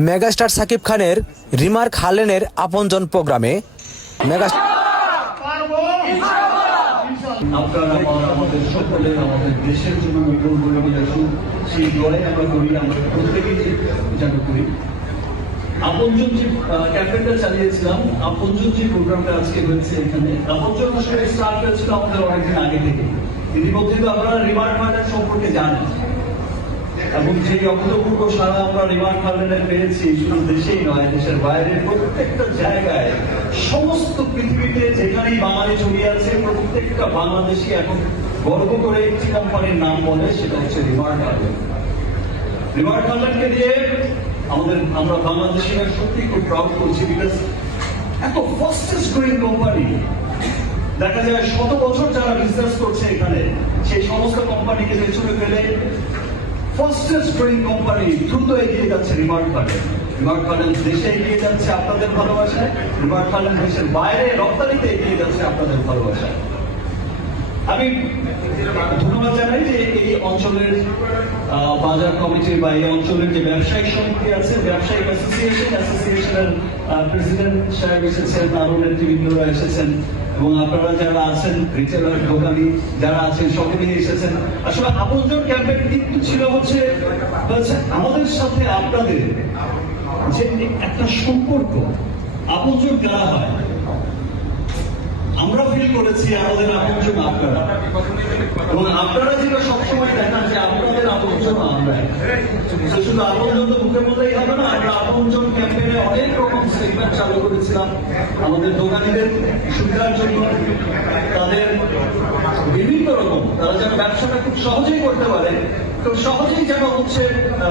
Megastar Shakib খানের remark হালেনের আপনজন প্রোগ্রামে আমরা ইতিমধ্যে তো আপনারা রিমার্ক সম্পর্কে জানেন এবং যে অভূতপূর্ব সারা আমরা রিমার্ক ফান্ডে পেয়েছি। শুধু দেশেই নয়, দেশের বাইরে প্রত্যেকটা জায়গায়, সমস্ত পৃথিবীতে যেখানেই বাঙালি ছড়িয়ে আছে, প্রত্যেকটা বাংলাদেশি এখন গর্ব করে একটি কোম্পানির নাম বলে, সেটা হচ্ছে রিমার্ক ফান্ড রিমার্ক ফান্ডকে দিয়ে আমাদের, আমরা বাংলাদেশিরা সত্যি খুব প্রাউড করছি বিকজ এত ফাস্টেস্ট গ্রোয়িং কোম্পানি দেখা যায় শত বছর যারা বিজনেস করছে এখানে, সেই সমস্ত কোম্পানিকে পেছনে ফেলে ফাস্টেস্ট গ্রোয়িং কোম্পানি দ্রুত এগিয়ে যাচ্ছে রিমার্ক ফান্ডে রিমার্ক ফান্ডেন দেশে এগিয়ে যাচ্ছে আপনাদের ভালোবাসায়। রিমার্ক ফান্ডেন দেশের বাইরে রপ্তানিতে এগিয়ে যাচ্ছে আপনাদের ভালোবাসায়। আমি ধন্যবাদ জানাই যে এই অঞ্চলের বাজার কমিটি বা এই অঞ্চলের যে ব্যবসায়িক সমিতি আছে, ব্যবসায়িক অ্যাসোসিয়েশন অ্যাসোসিয়েশনের প্রেসিডেন্ট সাহেব এসেছেন আরও নেতৃবৃন্দরা এসেছেন, এবং আপনারা যারা আছেন রিটেলার দোকানি যারা আছেন সকলেই এসেছেন। আসলে আপনজন ক্যাম্পেইন কিন্তু ছিল হচ্ছে হচ্ছে আমাদের সাথে আপনাদের যে একটা সম্পর্ক, আপনজন যারা হয় আমরা ফিল করেছি আমাদের আপনজন আপনারা। এবং আপনারা যেটা সবসময় দেখান যে আপনাদের আপনজন আমরা। শুধু আপনজন তো মুখে বললেই হবে না, আমরা আপনজন ক্যাম্পেইনে অনেক রকম সেগমেন্ট চালু করেছিলাম। আমাদের দোকানিদের সুবিধার জন্য, তাদের বিভিন্ন রকম, তারা যেন ব্যবসাটা খুব সহজেই করতে পারে, খুব সহজেই যেন হচ্ছে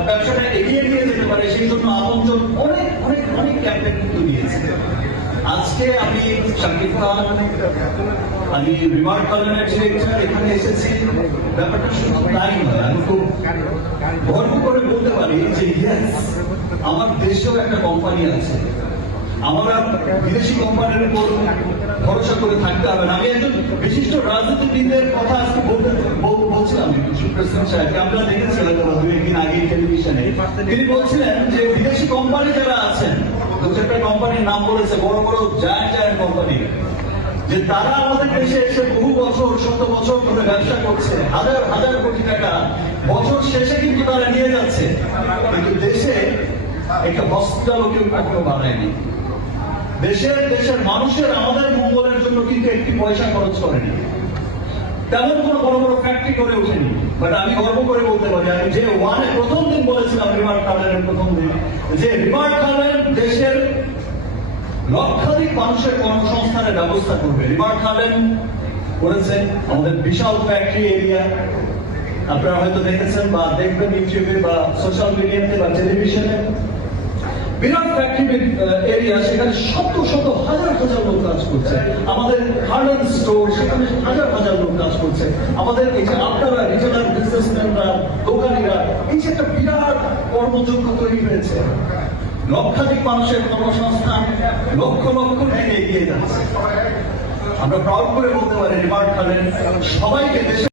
ব্যবসাটা এগিয়ে নিয়ে যেতে পারে, সেই জন্য আপনজন অনেক অনেক অনেক ক্যাম্পেইন কিন্তু নিয়েছে আজকে আমি শাকিব খান আমি রিমার্ক কলেজের ডিরেক্টর এখানে এসেছি। ব্যাপারটা শুধু তাই নয়, আমি খুব গর্ব করে বলতে পারি যে ইয়েস আমার দেশেও একটা কোম্পানি আছে। আমরা বিদেশি কোম্পানির উপর ভরসা করে থাকতে হবে না। আমি একজন বিশিষ্ট রাজনীতিবিদের কথা আজকে বলতে, বল- বলছিলাম সুপ্রেসিডেন্ট সাহেবকে। আমরা দেখেছি হয়তো দু একদিন আগে টেলিভিশনে তিনি বলছিলেন যে, বিদেশি কোম্পানি যারা চারটা কোম্পানির নাম বলেছে, বড় বড় জায়ান্ট জায়ান্ট কোম্পানি। যে তারা আমাদের দেশে এসে বহু বছর, শত বছর ধরে ব্যবসা করছে, হাজার হাজার কোটি টাকা। বছর শেষে কিন্তু তারা নিয়ে যাচ্ছে। কিন্তু দেশে একটা হসপিটালও কেউ কখনো বানায়নি। দেশের দেশের মানুষের আমাদের মঙ্গলের জন্য কিন্তু একটি পয়সা খরচ করেনি। তেমন কোনো বড় বড় ফ্যাক্টরি করে ওঠেনি। বাট আমি গর্ব করে বলতে পারি, আমি যে ওয়ানে প্রথম দিন বলেছিলাম রিমার খালের প্রথম দিন, যে রিমার খালের দেশের লক্ষাধিক মানুষের কর্মসংস্থানের ব্যবস্থা করবে। রিমার খালেন করেছেন আমাদের বিশাল ফ্যাক্টরি এরিয়া আপনারা হয়তো দেখেছেন বা দেখবেন ইউটিউবে বা সোশ্যাল মিডিয়াতে বা টেলিভিশনে বিরাট এরিয়া সেখানে শত শত হাজার হাজার লোক কাজ করছে। আমাদের হার্ডেন স্টোর সেখানে হাজার হাজার লোক কাজ করছে। আমাদের এই যে আপনারা বিজনেসম্যানরা দোকানিরা, এই যে একটা বিরাট কর্মযোগ্য তৈরি হয়েছে। লক্ষাধিক মানুষের কর্মসংস্থান লক্ষ লক্ষ এগিয়ে যাচ্ছে। আমরা প্রাউড করে বলতে পারি, রিমার্ক খালেন, সবাইকে দেশে